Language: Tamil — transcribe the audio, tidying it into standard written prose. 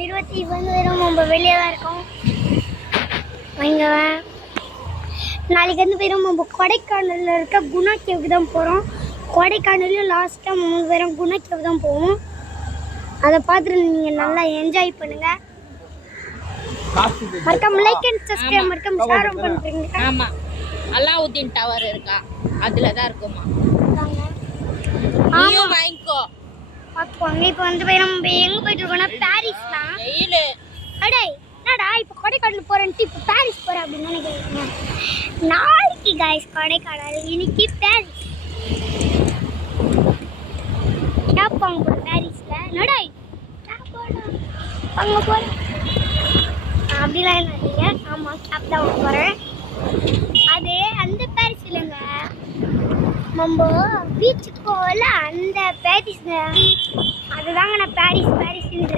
நிறுவத்தி வந்து வெறும் நம்ம வெளியே தான் இருக்கோம். இங்கே நாளைக்கு வந்து வெறும் நம்ம கொடைக்கானலில் இருக்க குணா கேவுக்கு தான் போகிறோம். கொடைக்கானலையும் லாஸ்ட்டாக 3 பேரும் குணா கேவு தான் போவோம். அதை பார்த்துட்டு நீங்கள் நல்லா என்ஜாய் பண்ணுங்கள். மறக்காம லைக் அண்ட் சப்ஸ்கிரைப் மறக்காம ஷேர் பண்ணுறீங்க. ஆமாம், அலாவுதீன் டவர் இருக்கா, அதில் தான் இருக்குமா. நீயும் வாங்கிக்கோ பார்த்துக்கோங்க. இப்போ வந்து நம்ம எங்கே போயிட்டு இருக்கோம்னா பாரிஸ் தான். வெயில் அடே என்னடா இப்போ கொடைக்கானல் போகிறேன்ட்டு இப்போ பாரிஸ் போகிறேன் அப்படின்னு நினைக்கிறீங்க. நாளைக்கு காய்ஸ் கொடைக்கானல், இன்னைக்கு பாரிஸ். கேப் வாங்க போகிறேன் பாரிஸில். என்னடா வாங்க போகிறேன் அப்படிலாம் என்னீங்க. ஆமாம், கேப் தான் வாங்க போகிறேன். அது அந்த பாரிஸ் இல்லைங்க, நம்ம பீச்சுக்கு போகல அந்த பாரிஸ்ங்க. அதுதாங்க நான் பாரிஸ் பாரிஸ்ன்னு